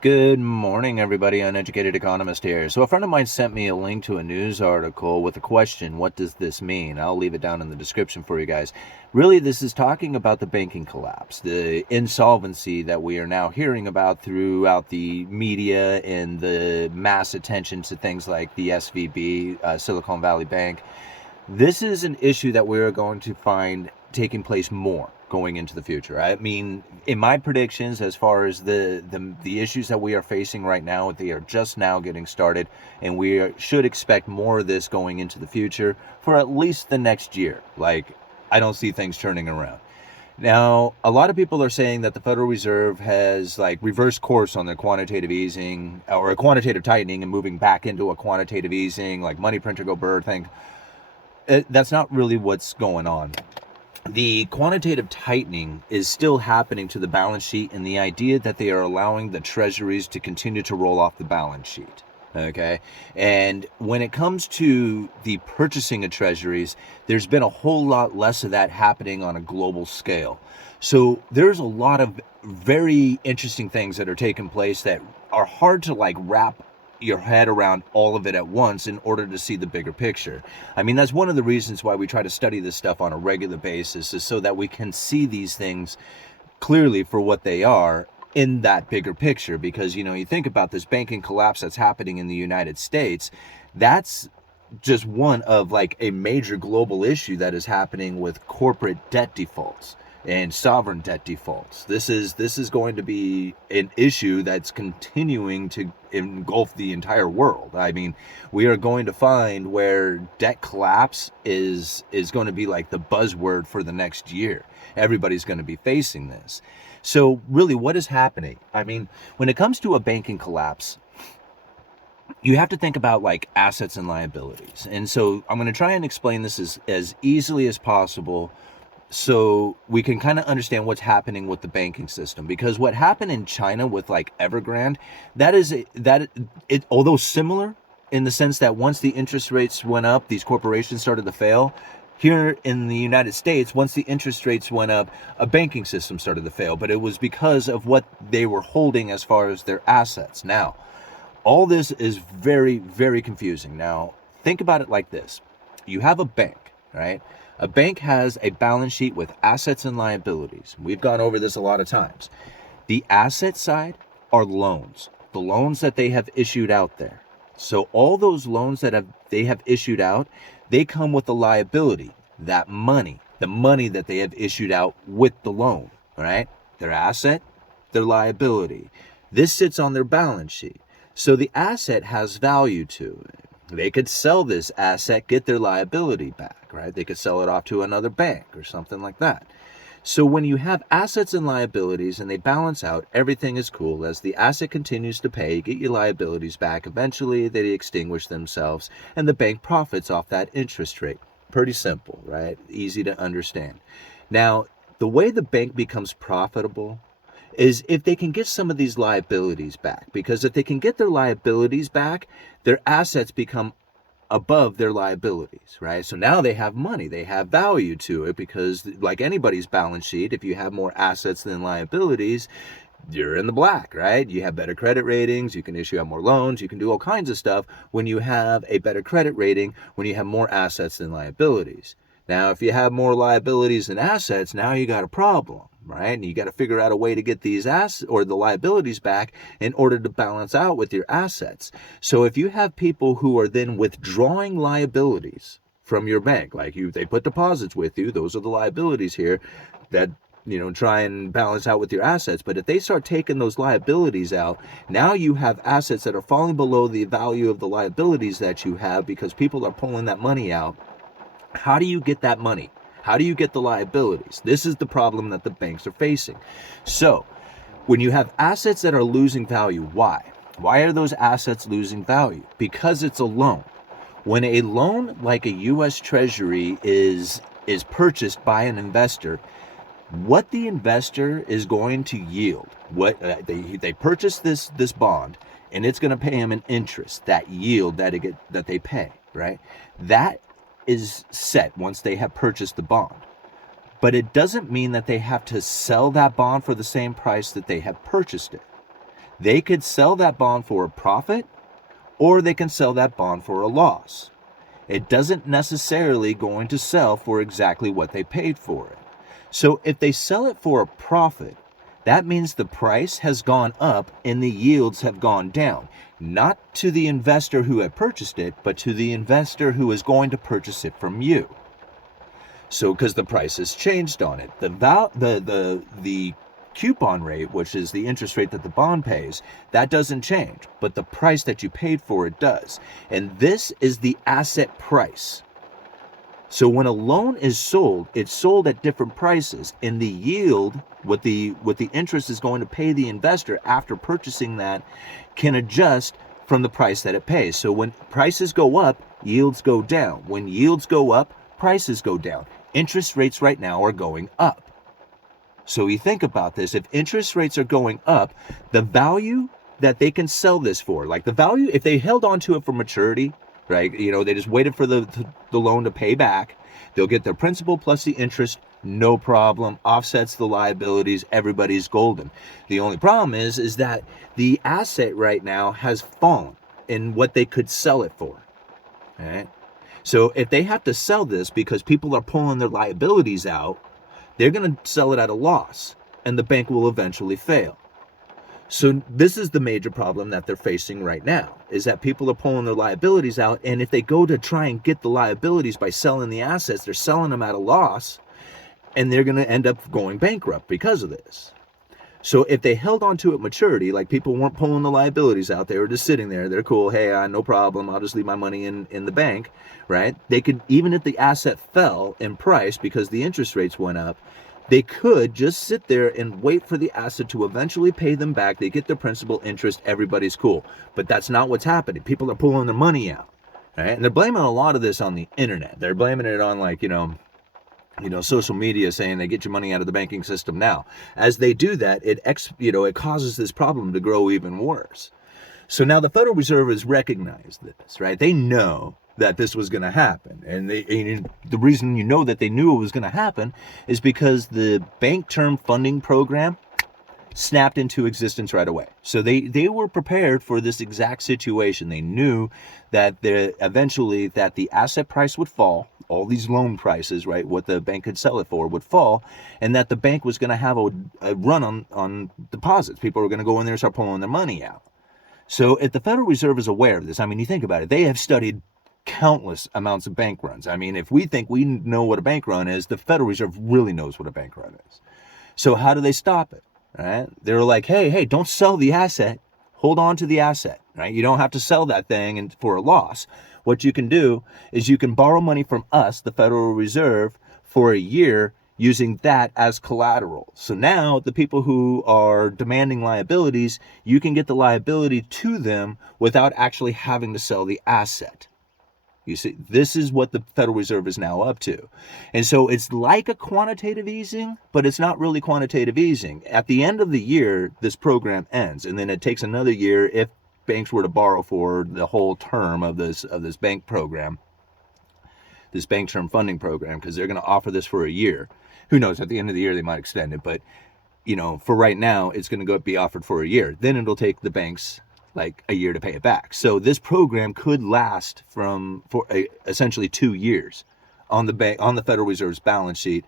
Good morning, everybody. Uneducated Economist here. So a friend of mine sent me a link to a news article with a question, what does this mean? I'll leave it down in the description for you guys. Really, this is talking about the banking collapse, the insolvency that we are now hearing about throughout the media and the mass attention to things like the SVB, Silicon Valley Bank. This is an issue that we're going to find taking place more going into the future. I mean, in my predictions, as far as the issues that we are facing right now, they are just now getting started, and should expect more of this going into the future for at least the next year. Like, I don't see things turning around. Now, a lot of people are saying that the Federal Reserve has like reversed course on their quantitative easing or a quantitative tightening and moving back into a quantitative easing, like money printer go bird thing. That's not really what's going on. The quantitative tightening is still happening to the balance sheet, and the idea that they are allowing the treasuries to continue to roll off the balance sheet. Okay. And when it comes to the purchasing of treasuries, there's been a whole lot less of that happening on a global scale. So there's a lot of very interesting things that are taking place that are hard to like wrap your head around all of it at once in order to see the bigger picture. I mean, that's one of the reasons why we try to study this stuff on a regular basis, is so that we can see these things clearly for what they are in that bigger picture. Because, you think about this banking collapse that's happening in the United States, that's just one of like a major global issue that is happening with corporate debt defaults and sovereign debt defaults. This is going to be an issue that's continuing to engulf the entire world. I mean, we are going to find where debt collapse is going to be like the buzzword for the next year. Everybody's going to be facing this. So really, what is happening? I mean, when it comes to a banking collapse, you have to think about like assets and liabilities. And so I'm going to try and explain this as easily as possible so we can kind of understand what's happening with the banking system. Because what happened in China with like Evergrande, although similar in the sense that once the interest rates went up, these corporations started to fail. Here in the United States, once the interest rates went up, a banking system started to fail, but it was because of what they were holding as far as their assets. Now, all this is very, very confusing. Now, think about it like this. You have a bank, right? A bank has a balance sheet with assets and liabilities. We've gone over this a lot of times. The asset side are loans, the loans that they have issued out there. So all those loans that they have issued out, they come with a liability, that money, the money that they have issued out with the loan, right? Their asset, their liability. This sits on their balance sheet. So the asset has value to it. They could sell this asset, get their liability back, right? They could sell it off to another bank or something like that. So when you have assets and liabilities and they balance out, everything is cool. As the asset continues to pay, you get your liabilities back. Eventually, they extinguish themselves and the bank profits off that interest rate. Pretty simple, right? Easy to understand. Now, the way the bank becomes profitable is if they can get some of these liabilities back. Because if they can get their liabilities back, their assets become above their liabilities, right? So now they have money, they have value to it, because like anybody's balance sheet, if you have more assets than liabilities, you're in the black, right? You have better credit ratings, you can issue out more loans, you can do all kinds of stuff when you have a better credit rating, when you have more assets than liabilities. Now, if you have more liabilities than assets, now you got a problem, right? And you got to figure out a way to get these assets or the liabilities back in order to balance out with your assets. So if you have people who are then withdrawing liabilities from your bank, like they put deposits with you, those are the liabilities here that try and balance out with your assets. But if they start taking those liabilities out, now you have assets that are falling below the value of the liabilities that you have because people are pulling that money out. How do you get that money? How do you get the liabilities? This is the problem that the banks are facing. So when you have assets that are losing value, why? Why are those assets losing value? Because it's a loan. When a loan like a U.S. Treasury is purchased by an investor, what the investor is going to yield, what they purchase this bond, and it's going to pay him an interest, that yield that they pay, right? That is set once they have purchased the bond. But it doesn't mean that they have to sell that bond for the same price that they have purchased it. They could sell that bond for a profit, or they can sell that bond for a loss. It doesn't necessarily going to sell for exactly what they paid for it. So if they sell it for a profit, that means the price has gone up and the yields have gone down. Not to the investor who had purchased it, but to the investor who is going to purchase it from you. So because the price has changed on it. The coupon rate, which is the interest rate that the bond pays, that doesn't change, but the price that you paid for it does. And this is the asset price. So when a loan is sold, it's sold at different prices, and the yield, what the interest is going to pay the investor after purchasing that, can adjust from the price that it pays. So when prices go up, yields go down. When yields go up, prices go down. Interest rates right now are going up. So you think about this, if interest rates are going up, the value that they can sell this for, like the value, if they held on to it for maturity, right? They just waited for the loan to pay back, they'll get their principal plus the interest, no problem, offsets the liabilities, everybody's golden. The only problem is that the asset right now has fallen in what they could sell it for, all right? So if they have to sell this because people are pulling their liabilities out, they're going to sell it at a loss, and the bank will eventually fail. So this is the major problem that they're facing right now, is that people are pulling their liabilities out, and if they go to try and get the liabilities by selling the assets, they're selling them at a loss, and they're going to end up going bankrupt because of this. So if they held on to it maturity, like people weren't pulling the liabilities out, they were just sitting there, they're cool, hey, no problem, I'll just leave my money in the bank, right? They could, even if the asset fell in price because the interest rates went up, they could just sit there and wait for the asset to eventually pay them back. They get their principal, interest, everybody's cool. But that's not what's happening. People are pulling their money out, right? And they're blaming a lot of this on the internet. They're blaming it on social media, saying they get your money out of the banking system now. As they do that, it causes this problem to grow even worse. So now the Federal Reserve has recognized this, right? They know that this was going to happen. And the reason that they knew it was going to happen is because the Bank Term Funding Program snapped into existence right away. So they were prepared for this exact situation. They knew that eventually that the asset price would fall, all these loan prices, right, what the bank could sell it for would fall, and that the bank was going to have a run on deposits. People were going to go in there and start pulling their money out. So if the Federal Reserve is aware of this, you think about it, they have studied countless amounts of bank runs. If we think we know what a bank run is, the Federal Reserve really knows what a bank run is. So how do they stop it? Right? They're like, hey, don't sell the asset. Hold on to the asset, right? You don't have to sell that thing for a loss. What you can do is you can borrow money from us, the Federal Reserve, for a year using that as collateral. So now the people who are demanding liabilities, you can get the liability to them without actually having to sell the asset. You see, this is what the Federal Reserve is now up to. And so it's like a quantitative easing, but it's not really quantitative easing. At the end of the year, this program ends, and then it takes another year if banks were to borrow for the whole term of this bank program, this Bank Term Funding Program, because they're going to offer this for a year. Who knows, at the end of the year they might extend it, but for right now, it's going to be offered for a year. Then it'll take the banks like a year to pay it back. So this program could last for essentially 2 years on the Federal Reserve's balance sheet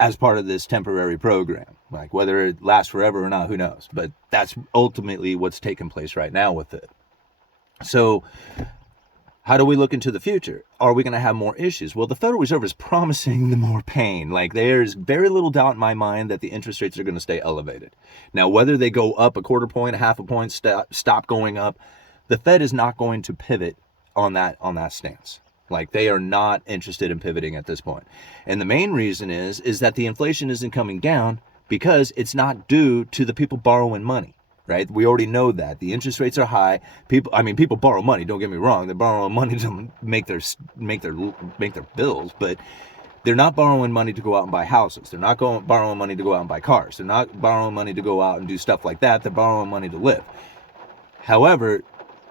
as part of this temporary program. Like whether it lasts forever or not, who knows? But that's ultimately what's taking place right now with it. So how do we look into the future? Are we going to have more issues? Well, the Federal Reserve is promising the more pain. Like there's very little doubt in my mind that the interest rates are going to stay elevated. Now, whether they go up a quarter point, a half a point, stop going up, the Fed is not going to pivot on that stance. Like they are not interested in pivoting at this point. And the main reason is that the inflation isn't coming down because it's not due to the people borrowing money. Right? We already know that the interest rates are high. People borrow money. Don't get me wrong. They're borrowing money to make their bills, but they're not borrowing money to go out and buy houses. They're not borrowing money to go out and buy cars. They're not borrowing money to go out and do stuff like that. They're borrowing money to live. However,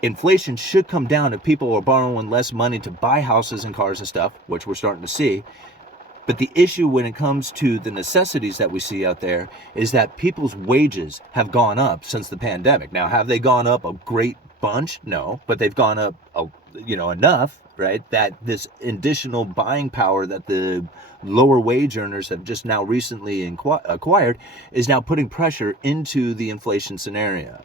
inflation should come down if people are borrowing less money to buy houses and cars and stuff, which we're starting to see. But the issue when it comes to the necessities that we see out there is that people's wages have gone up since the pandemic. Now, have they gone up a great bunch? No, but they've gone up, enough, right? That this additional buying power that the lower wage earners have just now recently acquired is now putting pressure into the inflation scenario.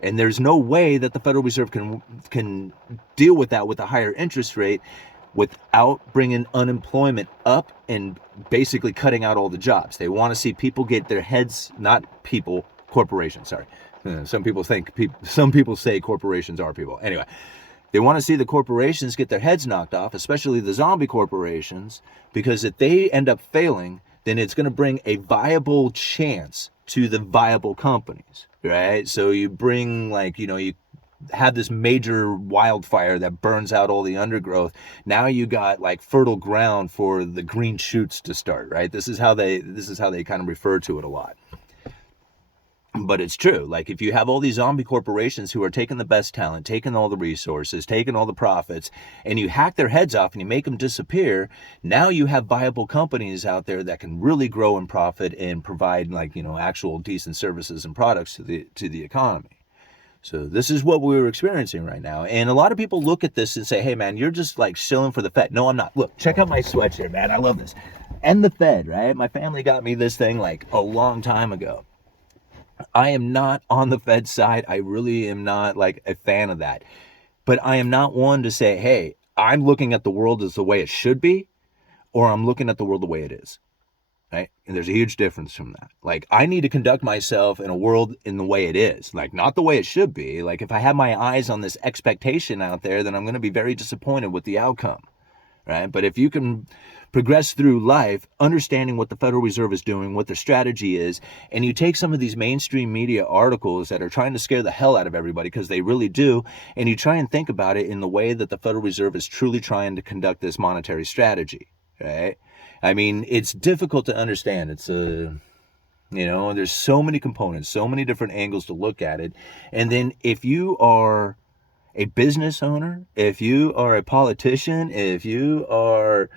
And there's no way that the Federal Reserve can deal with that with a higher interest rate without bringing unemployment up and basically cutting out all the jobs. They want to see people get their heads, not people, corporations, sorry. Some people say corporations are people. Anyway, they want to see the corporations get their heads knocked off, especially the zombie corporations, because if they end up failing, then it's going to bring a viable chance to the viable companies, right? So you bring you have this major wildfire that burns out all the undergrowth. Now you got fertile ground for the green shoots to start, right? This is how they kind of refer to it a lot. But it's true. If you have all these zombie corporations who are taking the best talent, taking all the resources, taking all the profits, and you hack their heads off and you make them disappear, now you have viable companies out there that can really grow and profit and provide actual decent services and products to the economy. So this is what we're experiencing right now. And a lot of people look at this and say, hey, man, you're just shilling for the Fed. No, I'm not. Look, check out my sweats here, man. I love this. And the Fed, right? My family got me this thing a long time ago. I am not on the Fed side. I really am not a fan of that. But I am not one to say, hey, I'm looking at the world as the way it should be, or I'm looking at the world the way it is. Right? And there's a huge difference from that. I need to conduct myself in a world in the way it is, not the way it should be. If I have my eyes on this expectation out there, then I'm going to be very disappointed with the outcome, right? But if you can progress through life, understanding what the Federal Reserve is doing, what their strategy is, and you take some of these mainstream media articles that are trying to scare the hell out of everybody, because they really do, and you try and think about it in the way that the Federal Reserve is truly trying to conduct this monetary strategy, right? I mean, it's difficult to understand. It's there's so many components, so many different angles to look at it. And then if you are a business owner, if you are a politician, if you are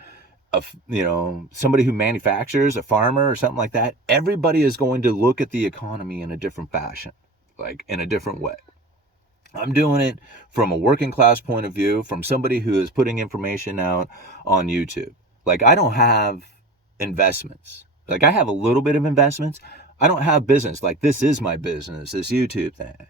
somebody who manufactures, a farmer or something like that, everybody is going to look at the economy in a different fashion, in a different way. I'm doing it from a working class point of view, from somebody who is putting information out on YouTube. I don't have investments. I have a little bit of investments. I don't have business. This is my business, this YouTube thing,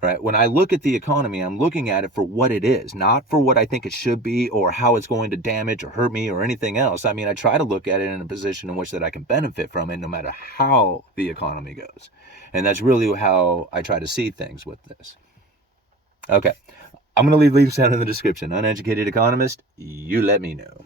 right? When I look at the economy, I'm looking at it for what it is, not for what I think it should be or how it's going to damage or hurt me or anything else. I mean, I try to look at it in a position in which that I can benefit from it no matter how the economy goes. And that's really how I try to see things with this. Okay. I'm going to leave links down in the description. Uneducated Economist, you let me know.